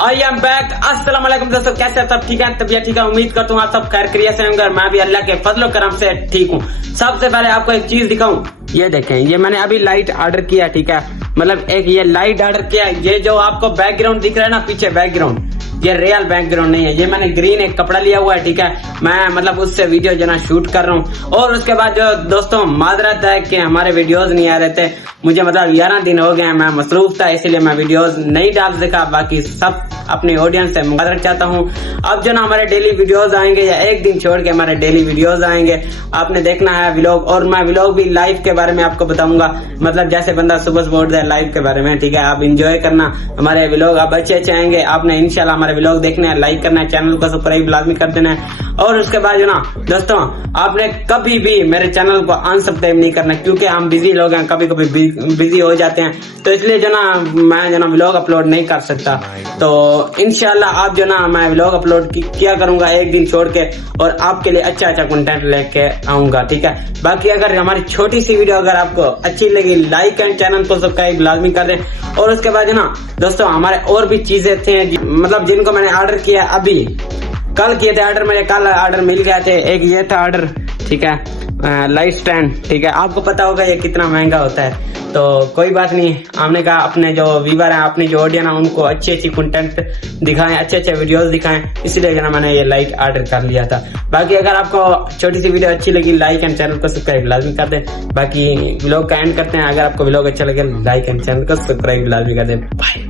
I am back. अस्सलाम वालेकुम दोस्तों, कैसे सब ठीक है? तबीयत ठीक है? उम्मीद करता हूँ आप सब खैर खैरियत से होंगे। मैं भी अल्लाह के फजलो करम से ठीक हूँ। सबसे पहले आपको एक चीज दिखाऊं, ये देखें, ये मैंने अभी लाइट ऑर्डर किया, ठीक है। मतलब एक ये लाइट ऑर्डर किया, ये जो आपको बैकग्राउंड दिख रहा है ना पीछे बैकग्राउंड, ये रियल बैकग्राउंड नहीं है, ये मैंने ग्रीन एक कपड़ा लिया हुआ है, ठीक है। मैं मतलब उससे वीडियो जो ना शूट कर रहा हूँ। और उसके बाद जो दोस्तों माजरत है कि हमारे वीडियोस नहीं आ रहे थे, मुझे मतलब 11 दिन हो गए, मैं मसरूफ था, इसीलिए मैं वीडियोस नहीं डाल सका। बाकी सब अपने ऑडियंस से माजरत चाहता हूँ। अब जो ना हमारे डेली वीडियोस आएंगे, या एक दिन छोड़ के हमारे डेली वीडियोस आएंगे, आपने देखना है व्लॉग। और मैं व्लॉग भी लाइव के बारे में आपको बताऊंगा, मतलब जैसे बंदा सुबह सुबह उठता है लाइव के बारे में, ठीक है। आप इंजॉय करना हमारे व्लॉग, अब अच्छे अच्छे आएंगे। आपने इंशाल्लाह हमारे व्लॉग देखना है, लाइक करना है, चैनल को सब्सक्राइब लाजमी कर देना है। और उसके बाद जो ना दोस्तों, आपने कभी भी मेरे चैनल को अनसब्सक्राइब नहीं करना, क्योंकि हम बिजी लोग हैं, कभी कभी बिजी हो जाते हैं, तो इसलिए जो ना मैं जो ना व्लॉग अपलोड नहीं कर सकता। तो इंशाल्लाह आप जो ना मैं व्लॉग अपलोड किया करूंगा एक दिन छोड़ के, और आपके लिए अच्छा अच्छा कंटेंट लेके आऊंगा, ठीक है। बाकी अगर हमारी छोटी सी वीडियो अगर आपको अच्छी लगी, लाइक करें, चैनल को सब्सक्राइब लाजमी कर दें। और उसके बाद जो ना दोस्तों, हमारे और भी चीजें थे मतलब जिनको मैंने ऑर्डर किया, अभी कल किए थे ऑर्डर, मेरे कल ऑर्डर मिल गए थे। एक ये था ऑर्डर, ठीक है, लाइट स्टैंड, ठीक है। आपको पता होगा ये कितना महंगा होता है, तो कोई बात नहीं। हमने कहा अपने जो व्यूवर हैं, अपने जो ऑडियंस हैं, उनको अच्छी अच्छी कंटेंट दिखाएं, अच्छे अच्छे वीडियोस दिखाएं, इसलिए जो ना मैंने ये लाइट ऑर्डर कर लिया था। बाकी अगर आपको छोटी सी वीडियो अच्छी लगी, लाइक एंड चैनल को सब्सक्राइब लाजमी कर दें। बाकी व्लॉग का एंड करते हैं। अगर आपको व्लॉग अच्छा लगे, लाइक एंड चैनल को सब्सक्राइब लाजमी कर दें। बाय।